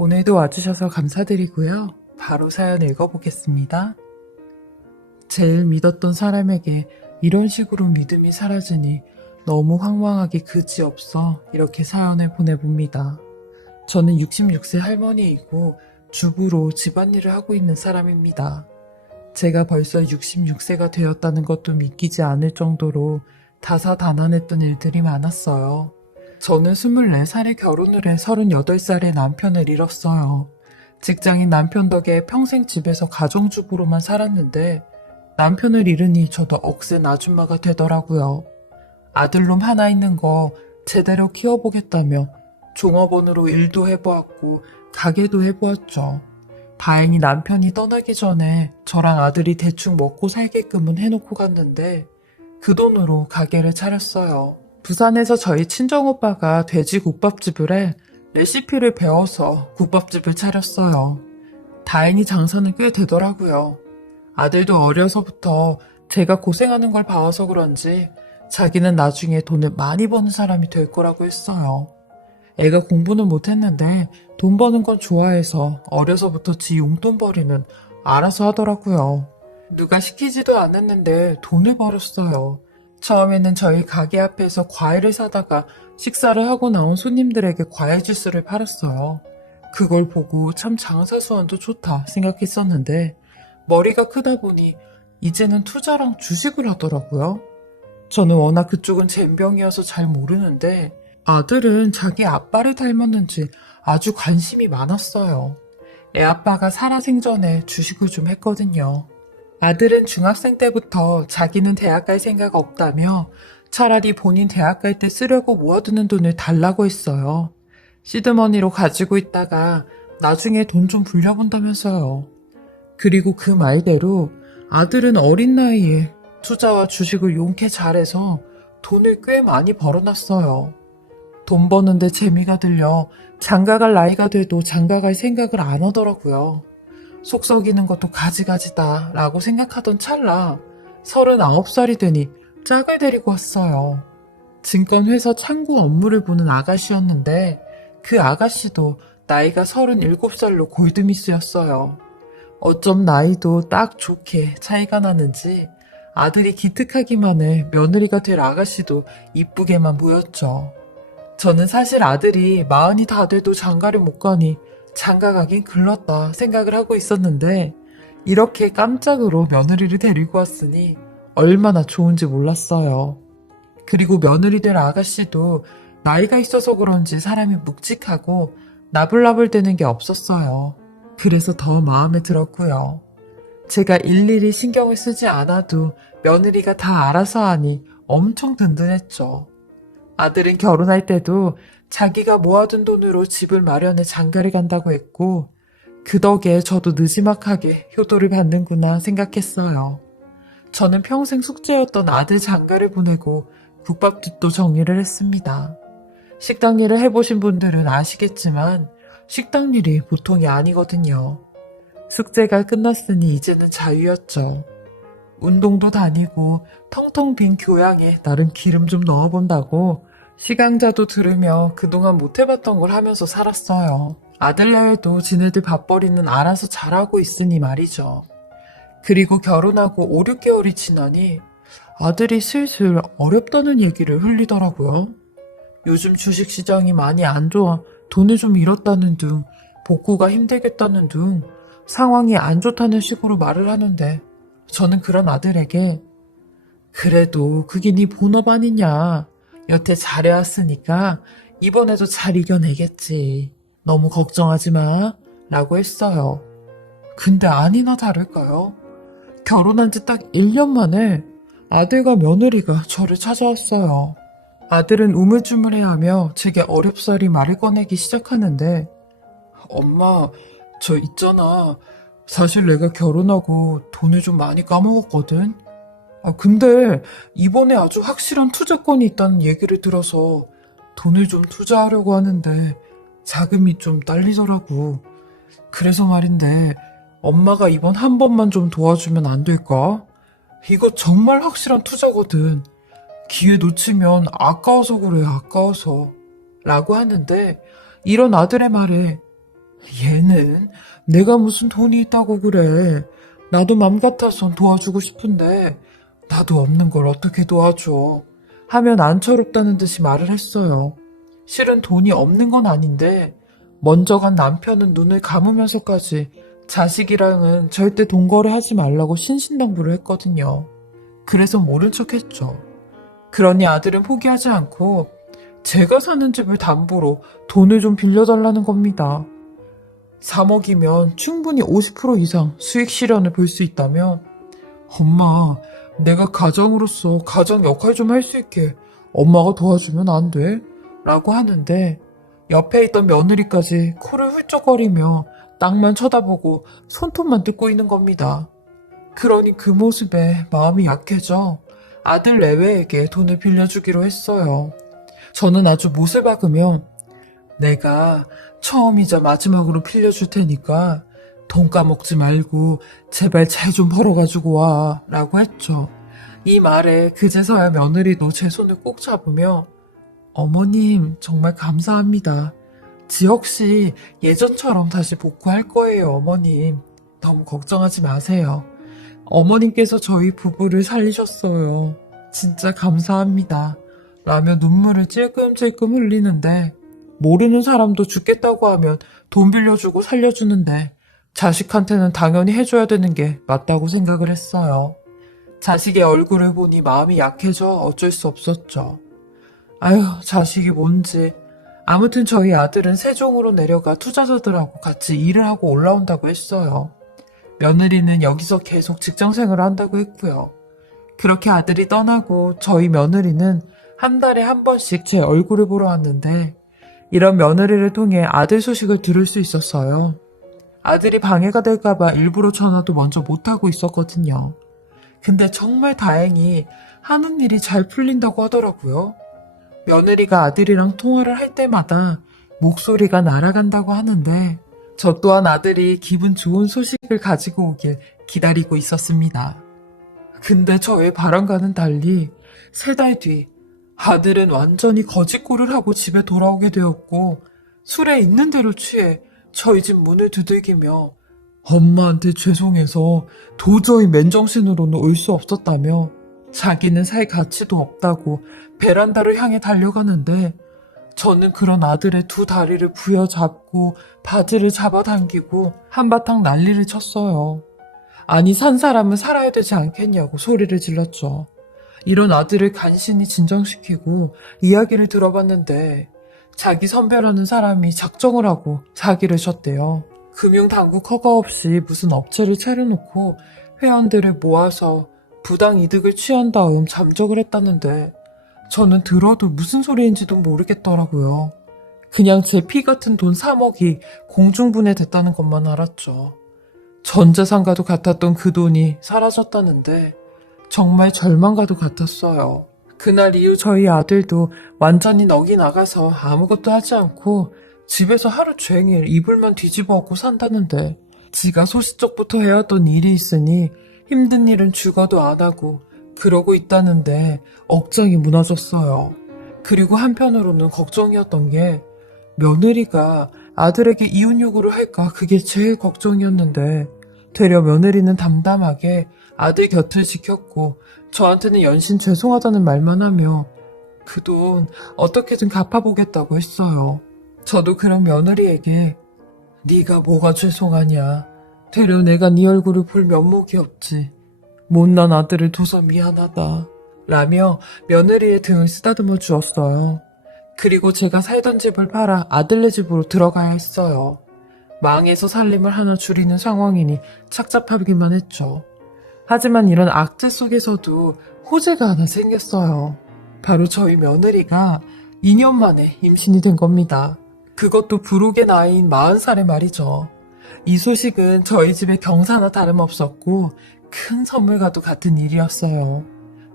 오늘도 와주셔서 감사드리고요. 바로 사연 읽어보겠습니다. 제일 믿었던 사람에게 이런 식으로 믿음이 사라지니 너무 황망하기 그지없어 이렇게 사연을 보내봅니다. 저는 66세 할머니이고 주부로 집안일을 하고 있는 사람입니다. 제가 벌써 66세가 되었다는 것도 믿기지 않을 정도로 다사다난했던 일들이 많았어요. 저는 24살에 결혼을 해 38살에 남편을 잃었어요. 직장인 남편 덕에 평생 집에서 가정주부로만 살았는데 남편을 잃으니 저도 억센 아줌마가 되더라고요. 아들놈 하나 있는 거 제대로 키워보겠다며 종업원으로 일도 해보았고 가게도 해보았죠. 다행히 남편이 떠나기 전에 저랑 아들이 대충 먹고 살게끔은 해놓고 갔는데 그 돈으로 가게를 차렸어요. 부산에서 저희 친정오빠가 돼지 국밥집을 해 레시피를 배워서 국밥집을 차렸어요. 다행히 장사는 꽤 되더라고요. 아들도 어려서부터 제가 고생하는 걸 봐와서 그런지 자기는 나중에 돈을 많이 버는 사람이 될 거라고 했어요. 애가 공부는 못했는데 돈 버는 건 좋아해서 어려서부터 지 용돈벌이는 알아서 하더라고요. 누가 시키지도 않았는데 돈을 벌었어요. 처음에는 저희 가게 앞에서 과일을 사다가 식사를 하고 나온 손님들에게 과일 주스를 팔았어요. 그걸 보고 참 장사 수완도 좋다 생각했었는데 머리가 크다 보니 이제는 투자랑 주식을 하더라고요. 저는 워낙 그쪽은 젬병이어서 잘 모르는데 아들은 자기 아빠를 닮았는지 아주 관심이 많았어요. 애 아빠가 살아생전에 주식을 좀 했거든요. 아들은 중학생 때부터 자기는 대학 갈 생각 없다며 차라리 본인 대학 갈 때 쓰려고 모아두는 돈을 달라고 했어요. 시드머니로 가지고 있다가 나중에 돈 좀 불려본다면서요. 그리고 그 말대로 아들은 어린 나이에 투자와 주식을 용케 잘해서 돈을 꽤 많이 벌어놨어요. 돈 버는데 재미가 들려 장가갈 나이가 돼도 장가갈 생각을 안 하더라고요. 속 썩이는 것도 가지가지다 라고 생각하던 찰나 39살이 되니 짝을 데리고 왔어요. 증권회사 창구 업무를 보는 아가씨였는데 그 아가씨도 나이가 37살로 골드미스였어요. 어쩜 나이도 딱 좋게 차이가 나는지 아들이 기특하기만 해 며느리가 될 아가씨도 이쁘게만 보였죠. 저는 사실 아들이 마흔이 다 돼도 장가를 못 가니 장가 가긴 글렀다 생각을 하고 있었는데 이렇게 깜짝으로 며느리를 데리고 왔으니 얼마나 좋은지 몰랐어요. 그리고 며느리 될 아가씨도 나이가 있어서 그런지 사람이 묵직하고 나불나불대는 게 없었어요. 그래서 더 마음에 들었고요. 제가 일일이 신경을 쓰지 않아도 며느리가 다 알아서 하니 엄청 든든했죠. 아들은 결혼할 때도 자기가 모아둔 돈으로 집을 마련해 장가를 간다고 했고, 그 덕에 저도 느지막하게 효도를 받는구나 생각했어요. 저는 평생 숙제였던 아들 장가를 보내고 국밥집도 정리를 했습니다. 식당 일을 해보신 분들은 아시겠지만, 식당 일이 보통이 아니거든요. 숙제가 끝났으니 이제는 자유였죠. 운동도 다니고 텅텅 빈 교양에 나름 기름 좀 넣어본다고 시강자도 들으며 그동안 못해봤던 걸 하면서 살았어요. 아들야에도 지네들 밥벌이는 알아서 잘하고 있으니 말이죠. 그리고 결혼하고 5, 6개월이 지나니 아들이 슬슬 어렵다는 얘기를 흘리더라고요. 요즘 주식 시장이 많이 안 좋아 돈을 좀 잃었다는 등 복구가 힘들겠다는 등 상황이 안 좋다는 식으로 말을 하는데 저는 그런 아들에게 그래도 그게 네 본업 아니냐 여태 잘해왔으니까 이번에도 잘 이겨내겠지. 너무 걱정하지 마. 라고 했어요. 근데 아니나 다를까요? 결혼한 지 딱 1년 만에 아들과 며느리가 저를 찾아왔어요. 아들은 우물쭈물해 하며 제게 어렵사리 말을 꺼내기 시작하는데 엄마 저 있잖아. 사실 내가 결혼하고 돈을 좀 많이 까먹었거든. 아, 근데 이번에 아주 확실한 투자권이 있다는 얘기를 들어서 돈을 좀 투자하려고 하는데 자금이 좀 딸리더라고. 그래서 말인데 엄마가 이번 한 번만 좀 도와주면 안 될까? 이거 정말 확실한 투자거든. 기회 놓치면 아까워서 그래, 아까워서. 라고 하는데 이런 아들의 말에 얘는 내가 무슨 돈이 있다고 그래. 나도 맘 같아선 도와주고 싶은데 나도 없는 걸 어떻게 도와줘. 하면 안처롭다는 듯이 말을 했어요. 실은 돈이 없는 건 아닌데 먼저 간 남편은 눈을 감으면서까지 자식이랑은 절대 돈거래 하지 말라고 신신당부를 했거든요. 그래서 모른 척 했죠. 그러니 아들은 포기하지 않고 제가 사는 집을 담보로 돈을 좀 빌려달라는 겁니다. 3억이면 충분히 50% 이상 수익 실현을 볼 수 있다면 엄마, 내가 가정으로서 가정 역할 좀 할 수 있게 엄마가 도와주면 안 돼? 라고 하는데 옆에 있던 며느리까지 코를 훌쩍거리며 땅만 쳐다보고 손톱만 뜯고 있는 겁니다. 그러니 그 모습에 마음이 약해져 아들 내외에게 돈을 빌려주기로 했어요. 저는 아주 못을 박으며 내가 처음이자 마지막으로 빌려줄 테니까 돈 까먹지 말고 제발 잘 좀 벌어가지고 와 라고 했죠. 이 말에 그제서야 며느리도 제 손을 꼭 잡으며 어머님 정말 감사합니다. 씨 예전처럼 다시 복구할 거예요 어머님. 너무 걱정하지 마세요. 어머님께서 저희 부부를 살리셨어요. 진짜 감사합니다. 라며 눈물을 찔끔찔끔 흘리는데 모르는 사람도 죽겠다고 하면 돈 빌려주고 살려주는데 자식한테는 당연히 해줘야 되는 게 맞다고 생각을 했어요. 자식의 얼굴을 보니 마음이 약해져 어쩔 수 없었죠. 아휴, 자식이 뭔지. 아무튼 저희 아들은 세종으로 내려가 투자자들하고 같이 일을 하고 올라온다고 했어요. 며느리는 여기서 계속 직장 생활을 한다고 했고요. 그렇게 아들이 떠나고 저희 며느리는 한 달에 한 번씩 제 얼굴을 보러 왔는데 이런 며느리를 통해 아들 소식을 들을 수 있었어요. 아들이 방해가 될까봐 일부러 전화도 먼저 못하고 있었거든요. 근데 정말 다행히 하는 일이 잘 풀린다고 하더라고요. 며느리가 아들이랑 통화를 할 때마다 목소리가 날아간다고 하는데 저 또한 아들이 기분 좋은 소식을 가지고 오길 기다리고 있었습니다. 근데 저의 바람과는 달리 세 달 뒤 아들은 완전히 거짓골을 하고 집에 돌아오게 되었고 술에 있는 대로 취해 저희 집 문을 두들기며 엄마한테 죄송해서 도저히 맨정신으로는 올 수 없었다며 자기는 살 가치도 없다고 베란다를 향해 달려가는데 저는 그런 아들의 두 다리를 부여잡고 바지를 잡아당기고 한바탕 난리를 쳤어요. 아니 산 사람은 살아야 되지 않겠냐고 소리를 질렀죠. 이런 아들을 간신히 진정시키고 이야기를 들어봤는데 자기 선배라는 사람이 작정을 하고 사기를 쳤대요. 금융당국 허가 없이 무슨 업체를 차려놓고 회원들을 모아서 부당 이득을 취한 다음 잠적을 했다는데 저는 들어도 무슨 소리인지도 모르겠더라고요. 그냥 제 피 같은 돈 3억이 공중분해됐다는 것만 알았죠. 전 재산과도 같았던 그 돈이 사라졌다는데 정말 절망과도 같았어요. 그날 이후 저희 아들도 완전히 넋이 나가서 아무것도 하지 않고 집에서 하루 종일 이불만 뒤집어 엎고 산다는데 지가 소시적부터 해왔던 일이 있으니 힘든 일은 죽어도 안 하고 그러고 있다는데 억장이 무너졌어요. 그리고 한편으로는 걱정이었던 게 며느리가 아들에게 이혼 요구를 할까 그게 제일 걱정이었는데 되려 며느리는 담담하게 아들 곁을 지켰고 저한테는 연신 죄송하다는 말만 하며 그 돈 어떻게든 갚아보겠다고 했어요. 저도 그런 며느리에게 네가 뭐가 죄송하냐. 되려 내가 네 얼굴을 볼 면목이 없지. 못난 아들을 둬서 미안하다. 라며 며느리의 등을 쓰다듬어 주었어요. 그리고 제가 살던 집을 팔아 아들네 집으로 들어가야 했어요. 망해서 살림을 하나 줄이는 상황이니 착잡하기만 했죠. 하지만 이런 악재 속에서도 호재가 하나 생겼어요. 바로 저희 며느리가 2년 만에 임신이 된 겁니다. 그것도 부록의 나이인 40살의 말이죠. 이 소식은 저희 집의 경사나 다름없었고 큰 선물과도 같은 일이었어요.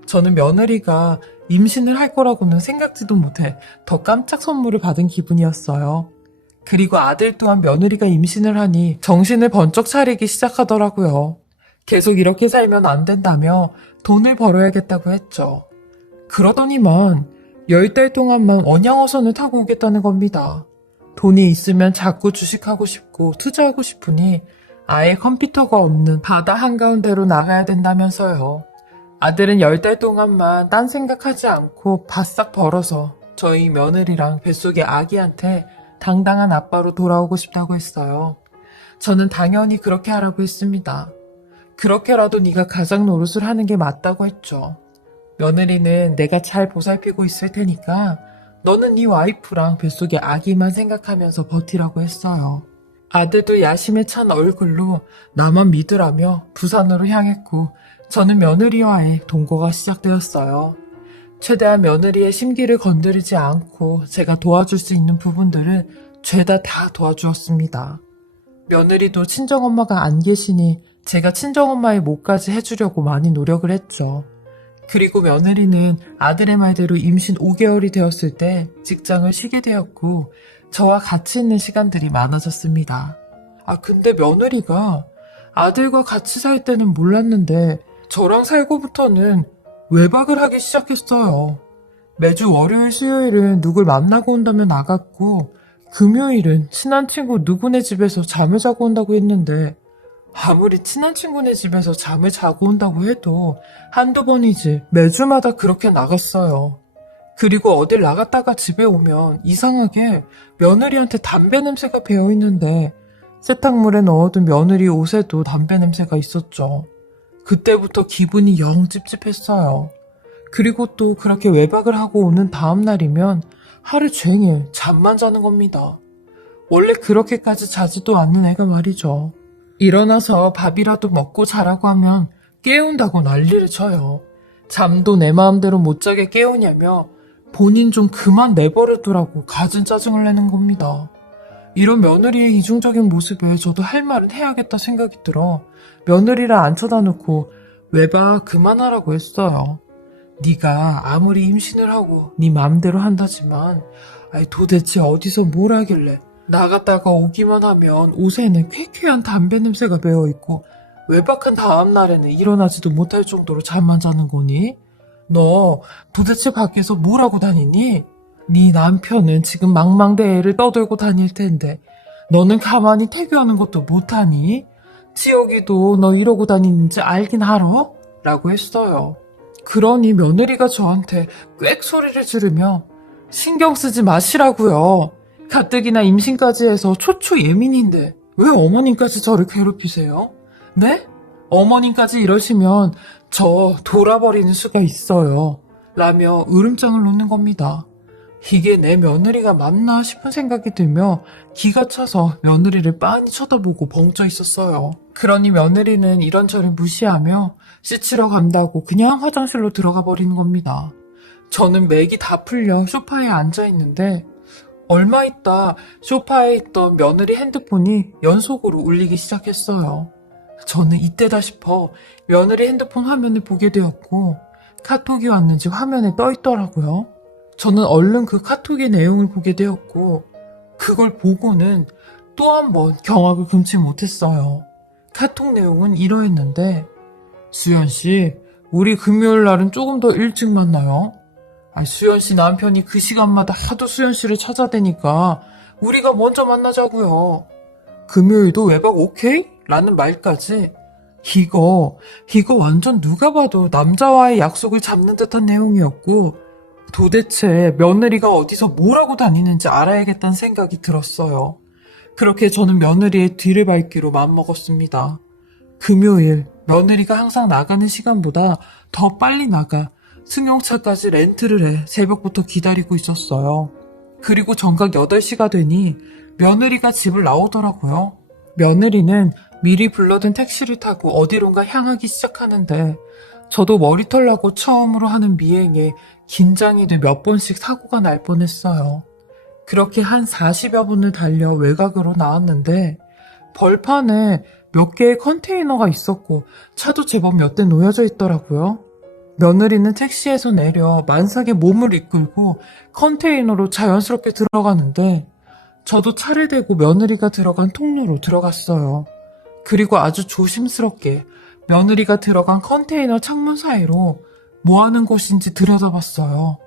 저는 며느리가 임신을 할 거라고는 생각지도 못해 더 깜짝 선물을 받은 기분이었어요. 그리고 아들 또한 며느리가 임신을 하니 정신을 번쩍 차리기 시작하더라고요. 계속 이렇게 살면 안 된다며 돈을 벌어야겠다고 했죠. 그러더니만 열달 동안만 언양어선을 타고 오겠다는 겁니다. 돈이 있으면 자꾸 주식하고 싶고 투자하고 싶으니 아예 컴퓨터가 없는 바다 한가운데로 나가야 된다면서요. 아들은 열달 동안만 딴 생각하지 않고 바싹 벌어서 저희 며느리랑 뱃속의 아기한테 당당한 아빠로 돌아오고 싶다고 했어요. 저는 당연히 그렇게 하라고 했습니다. 그렇게라도 네가 가장 노릇을 하는 게 맞다고 했죠. 며느리는 내가 잘 보살피고 있을 테니까 너는 네 와이프랑 뱃속의 아기만 생각하면서 버티라고 했어요. 아들도 야심에 찬 얼굴로 나만 믿으라며 부산으로 향했고 저는 며느리와의 동거가 시작되었어요. 최대한 며느리의 심기를 건드리지 않고 제가 도와줄 수 있는 부분들은 죄다 다 도와주었습니다. 며느리도 친정엄마가 안 계시니 제가 친정엄마의 몫까지 해주려고 많이 노력을 했죠. 그리고 며느리는 아들의 말대로 임신 5개월이 되었을 때 직장을 쉬게 되었고 저와 같이 있는 시간들이 많아졌습니다. 아, 근데 며느리가 아들과 같이 살 때는 몰랐는데 저랑 살고부터는 외박을 하기 시작했어요. 매주 월요일, 수요일은 누굴 만나고 온다면 나갔고 금요일은 친한 친구 누구네 집에서 잠을 자고 온다고 했는데 아무리 친한 친구네 집에서 잠을 자고 온다고 해도 한두 번이지 매주마다 그렇게 나갔어요. 그리고 어딜 나갔다가 집에 오면 이상하게 며느리한테 담배 냄새가 배어 있는데 세탁물에 넣어둔 며느리 옷에도 담배 냄새가 있었죠. 그때부터 기분이 영 찝찝했어요. 그리고 또 그렇게 외박을 하고 오는 다음 날이면 하루 종일 잠만 자는 겁니다. 원래 그렇게까지 자지도 않는 애가 말이죠. 일어나서 밥이라도 먹고 자라고 하면 깨운다고 난리를 쳐요. 잠도 내 마음대로 못 자게 깨우냐며 본인 좀 그만 내버려두라고 갖은 짜증을 내는 겁니다. 이런 며느리의 이중적인 모습에 저도 할 말은 해야겠다 생각이 들어 며느리를 안 쳐다놓고 외박 그만하라고 했어요. 네가 아무리 임신을 하고 네 맘대로 한다지만 아이 도대체 어디서 뭘 하길래 나갔다가 오기만 하면 옷에는 쾌쾌한 담배 냄새가 배어있고 외박한 다음 날에는 일어나지도 못할 정도로 잠만 자는 거니? 너 도대체 밖에서 뭘 하고 다니니? 네 남편은 지금 망망대 애를 떠들고 다닐 텐데 너는 가만히 태교하는 것도 못하니? 지혁이도 너 이러고 다니는지 알긴 알아? 라고 했어요. 그러니 며느리가 저한테 꽥 소리를 지르며 신경 쓰지 마시라고요. 가뜩이나 임신까지 해서 초초 예민인데 왜 어머님까지 저를 괴롭히세요? 네? 어머님까지 이러시면 저 돌아버리는 수가 있어요. 라며 으름장을 놓는 겁니다. 이게 내 며느리가 맞나 싶은 생각이 들며 기가 차서 며느리를 빤히 쳐다보고 벙쪄 있었어요. 그러니 며느리는 이런저런 무시하며 씻으러 간다고 그냥 화장실로 들어가 버리는 겁니다. 저는 맥이 다 풀려 소파에 앉아 있는데 얼마 있다 소파에 있던 며느리 핸드폰이 연속으로 울리기 시작했어요. 저는 이때다 싶어 며느리 핸드폰 화면을 보게 되었고 카톡이 왔는지 화면에 떠 있더라고요. 저는 얼른 그 카톡의 내용을 보게 되었고 그걸 보고는 또 한 번 경악을 금치 못했어요. 카톡 내용은 이러했는데 수연 씨, 우리 금요일 날은 조금 더 일찍 만나요. 아, 수연 씨 남편이 그 시간마다 하도 수연 씨를 찾아대니까 우리가 먼저 만나자고요. 금요일도 외박 오케이? 라는 말까지 이거 이거 완전 누가 봐도 남자와의 약속을 잡는 듯한 내용이었고 도대체 며느리가 어디서 뭘 하고 다니는지 알아야겠다는 생각이 들었어요. 그렇게 저는 며느리의 뒤를 밟기로 마음먹었습니다. 금요일 며느리가 항상 나가는 시간보다 더 빨리 나가 승용차까지 렌트를 해 새벽부터 기다리고 있었어요. 그리고 정각 8시가 되니 며느리가 집을 나오더라고요. 며느리는 미리 불러둔 택시를 타고 어디론가 향하기 시작하는데 저도 머리털 나고 처음으로 하는 미행에 긴장이 돼 몇 번씩 사고가 날 뻔했어요. 그렇게 한 40여 분을 달려 외곽으로 나왔는데 벌판에 몇 개의 컨테이너가 있었고 차도 제법 몇 대 놓여져 있더라고요. 며느리는 택시에서 내려 만삭에 몸을 이끌고 컨테이너로 자연스럽게 들어가는데 저도 차를 대고 며느리가 들어간 통로로 들어갔어요. 그리고 아주 조심스럽게 며느리가 들어간 컨테이너 창문 사이로 뭐 하는 곳인지 들여다봤어요.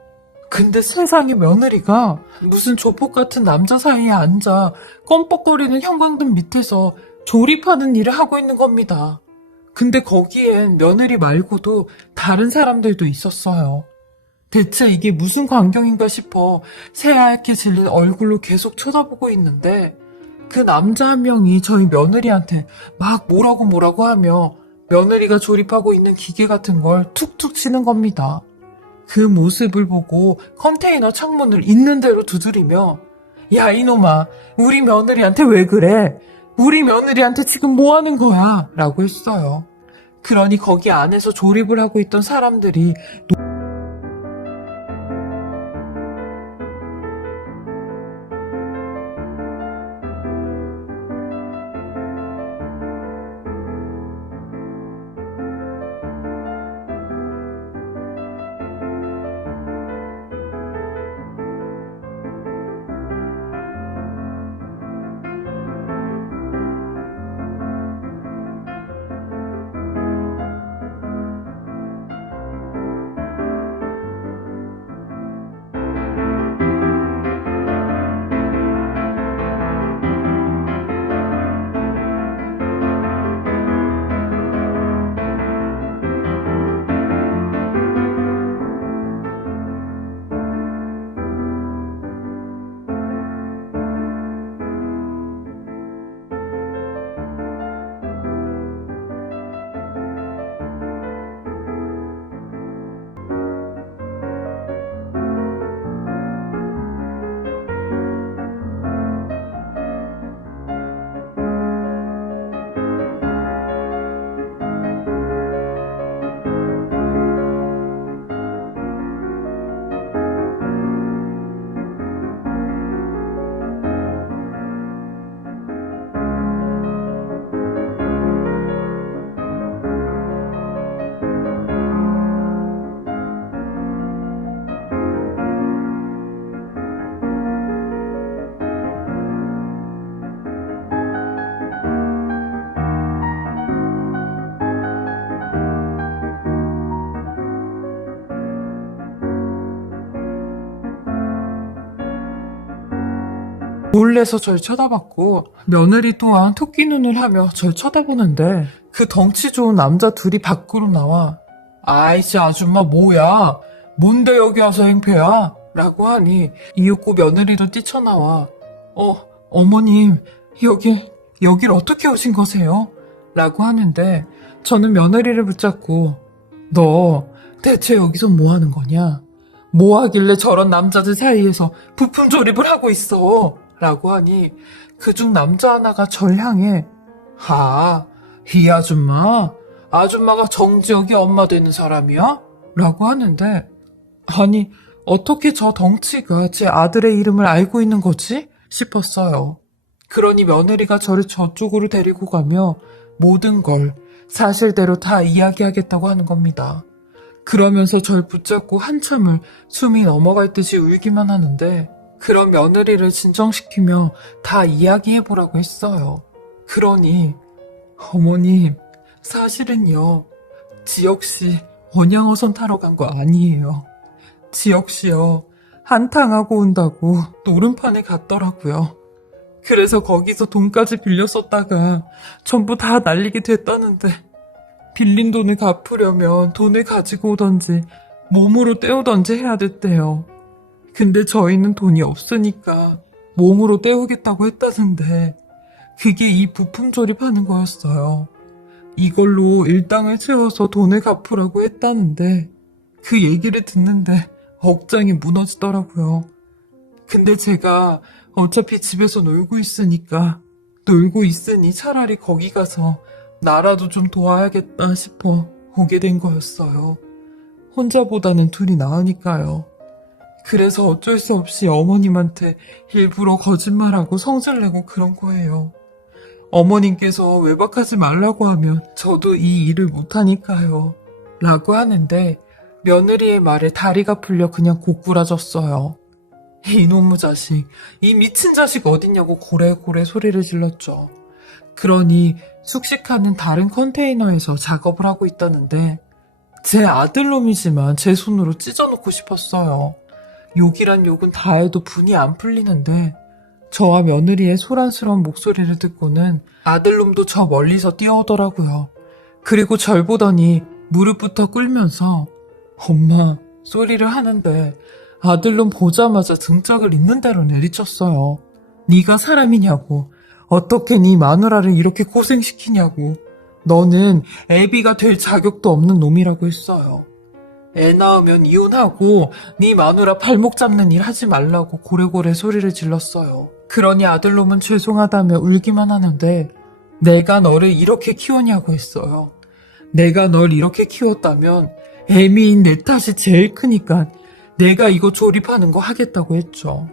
근데 세상에 며느리가 무슨 조폭 같은 남자 사이에 앉아 껌뻑거리는 형광등 밑에서 조립하는 일을 하고 있는 겁니다. 근데 거기엔 며느리 말고도 다른 사람들도 있었어요. 대체 이게 무슨 광경인가 싶어 새하얗게 질린 얼굴로 계속 쳐다보고 있는데 그 남자 한 명이 저희 며느리한테 막 뭐라고 뭐라고 하며 며느리가 조립하고 있는 기계 같은 걸 툭툭 치는 겁니다. 그 모습을 보고 컨테이너 창문을 있는 대로 두드리며 야 이놈아 우리 며느리한테 왜 그래? 우리 며느리한테 지금 뭐 하는 거야? 라고 했어요. 그러니 거기 안에서 조립을 하고 있던 사람들이 놀래서 절 쳐다봤고 며느리 또한 토끼 눈을 하며 절 쳐다보는데 그 덩치 좋은 남자 둘이 밖으로 나와 아이씨 아줌마 뭐야 뭔데 여기 와서 행패야 라고 하니 이윽고 며느리도 뛰쳐나와 어 어머님 여기 여길 어떻게 오신 거세요? 라고 하는데 저는 며느리를 붙잡고 너 대체 여기서 뭐 하는 거냐? 뭐 하길래 저런 남자들 사이에서 부품 조립을 하고 있어? 라고 하니 그중 남자 하나가 절 향해 하, 이 아줌마? 아줌마가 정지혁이 엄마 되는 사람이야? 라고 하는데 아니 어떻게 저 덩치가 제 아들의 이름을 알고 있는 거지? 싶었어요. 그러니 며느리가 저를 저쪽으로 데리고 가며 모든 걸 사실대로 다 이야기하겠다고 하는 겁니다. 그러면서 절 붙잡고 한참을 숨이 넘어갈 듯이 울기만 하는데 그런 며느리를 진정시키며 다 이야기해보라고 했어요. 그러니 어머님 사실은요 지역씨 원양어선 타러 간 거 아니에요. 지역씨요 한탕하고 온다고 노름판에 갔더라고요. 그래서 거기서 돈까지 빌려 썼다가 전부 다 날리게 됐다는데 빌린 돈을 갚으려면 돈을 가지고 오던지 몸으로 때우던지 해야 됐대요. 근데 저희는 돈이 없으니까 몸으로 때우겠다고 했다는데 그게 이 부품 조립하는 거였어요. 이걸로 일당을 채워서 돈을 갚으라고 했다는데 그 얘기를 듣는데 억장이 무너지더라고요. 근데 제가 어차피 집에서 놀고 있으니까 놀고 있으니 차라리 거기 가서 나라도 좀 도와야겠다 싶어 오게 된 거였어요. 혼자보다는 둘이 나으니까요. 그래서 어쩔 수 없이 어머님한테 일부러 거짓말하고 성질 내고 그런 거예요. 어머님께서 외박하지 말라고 하면 저도 이 일을 못하니까요. 라고 하는데 며느리의 말에 다리가 풀려 그냥 고꾸라졌어요. 이놈의 자식, 이 미친 자식 어딨냐고 고래고래 소리를 질렀죠. 그러니 숙식하는 다른 컨테이너에서 작업을 하고 있다는데 제 아들놈이지만 제 손으로 찢어놓고 싶었어요. 욕이란 욕은 다 해도 분이 안 풀리는데 저와 며느리의 소란스러운 목소리를 듣고는 아들놈도 저 멀리서 뛰어오더라고요. 그리고 절 보더니 무릎부터 꿇면서 엄마 소리를 하는데 아들놈 보자마자 등짝을 있는 대로 내리쳤어요. 네가 사람이냐고 어떻게 네 마누라를 이렇게 고생시키냐고 너는 애비가 될 자격도 없는 놈이라고 했어요. 애 낳으면 이혼하고 네 마누라 발목 잡는 일 하지 말라고 고래고래 소리를 질렀어요. 그러니 아들놈은 죄송하다며 울기만 하는데 내가 너를 이렇게 키웠냐고 했어요. 내가 널 이렇게 키웠다면 애미인 내 탓이 제일 크니까 내가 이거 조립하는 거 하겠다고 했죠.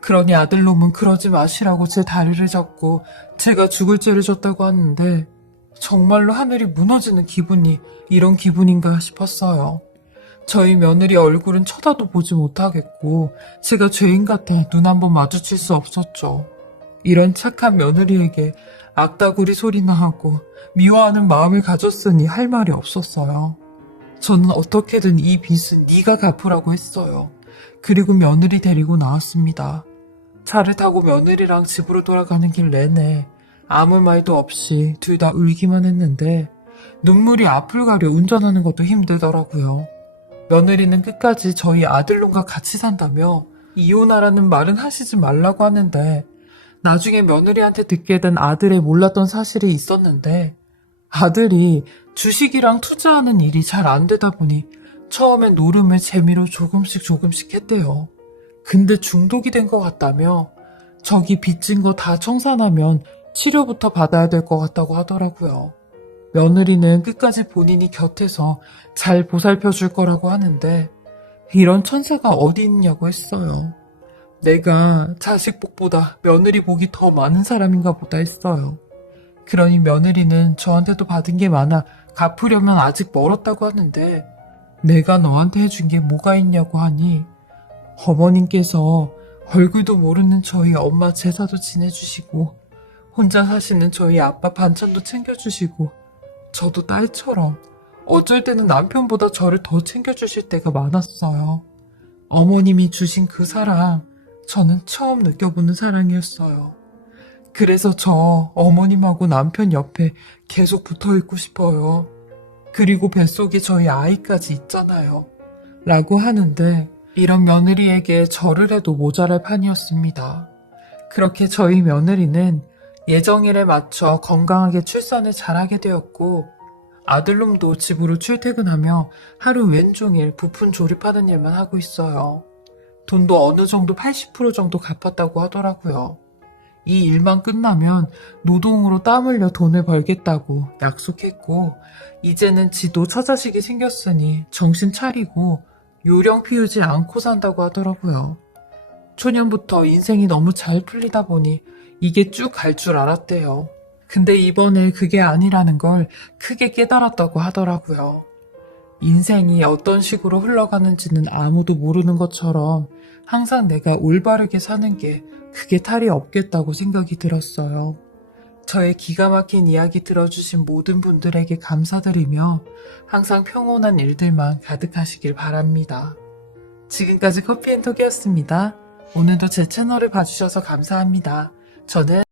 그러니 아들놈은 그러지 마시라고 제 다리를 잡고 제가 죽을 죄를 졌다고 하는데 정말로 하늘이 무너지는 기분이 이런 기분인가 싶었어요. 저희 며느리 얼굴은 쳐다도 보지 못하겠고 제가 죄인 같아 눈 한번 마주칠 수 없었죠. 이런 착한 며느리에게 악다구리 소리나 하고 미워하는 마음을 가졌으니 할 말이 없었어요. 저는 어떻게든 이 빚은 네가 갚으라고 했어요. 그리고 며느리 데리고 나왔습니다. 차를 타고 며느리랑 집으로 돌아가는 길 내내 아무 말도 없이 둘 다 울기만 했는데 눈물이 앞을 가려 운전하는 것도 힘들더라고요. 며느리는 끝까지 저희 아들놈과 같이 산다며 이혼하라는 말은 하시지 말라고 하는데 나중에 며느리한테 듣게 된 아들의 몰랐던 사실이 있었는데 아들이 주식이랑 투자하는 일이 잘 안 되다 보니 처음엔 노름을 재미로 조금씩 조금씩 했대요. 근데 중독이 된 것 같다며 저기 빚진 거 다 청산하면 치료부터 받아야 될 것 같다고 하더라고요. 며느리는 끝까지 본인이 곁에서 잘 보살펴 줄 거라고 하는데 이런 천사가 어디 있냐고 했어요. 내가 자식 복보다 며느리 복이 더 많은 사람인가 보다 했어요. 그러니 며느리는 저한테도 받은 게 많아 갚으려면 아직 멀었다고 하는데 내가 너한테 해준 게 뭐가 있냐고 하니 어머님께서 얼굴도 모르는 저희 엄마 제사도 지내주시고 혼자 사시는 저희 아빠 반찬도 챙겨주시고 저도 딸처럼 어쩔 때는 남편보다 저를 더 챙겨주실 때가 많았어요. 어머님이 주신 그 사랑 저는 처음 느껴보는 사랑이었어요. 그래서 저 어머님하고 남편 옆에 계속 붙어 있고 싶어요. 그리고 뱃속에 저희 아이까지 있잖아요. 라고 하는데 이런 며느리에게 절을 해도 모자랄 판이었습니다. 그렇게 저희 며느리는 예정일에 맞춰 건강하게 출산을 잘하게 되었고 아들놈도 집으로 출퇴근하며 하루 왼종일 부품 조립하는 일만 하고 있어요. 돈도 어느 정도 80% 정도 갚았다고 하더라고요. 이 일만 끝나면 노동으로 땀 흘려 돈을 벌겠다고 약속했고, 이제는 지도 처자식이 생겼으니 정신 차리고 요령 피우지 않고 산다고 하더라고요. 초년부터 인생이 너무 잘 풀리다 보니 이게 쭉 갈 줄 알았대요. 근데 이번에 그게 아니라는 걸 크게 깨달았다고 하더라고요. 인생이 어떤 식으로 흘러가는지는 아무도 모르는 것처럼 항상 내가 올바르게 사는 게 그게 탈이 없겠다고 생각이 들었어요. 저의 기가 막힌 이야기 들어주신 모든 분들에게 감사드리며 항상 평온한 일들만 가득하시길 바랍니다. 지금까지 커피앤톡이었습니다. 오늘도 제 채널을 봐주셔서 감사합니다. 저는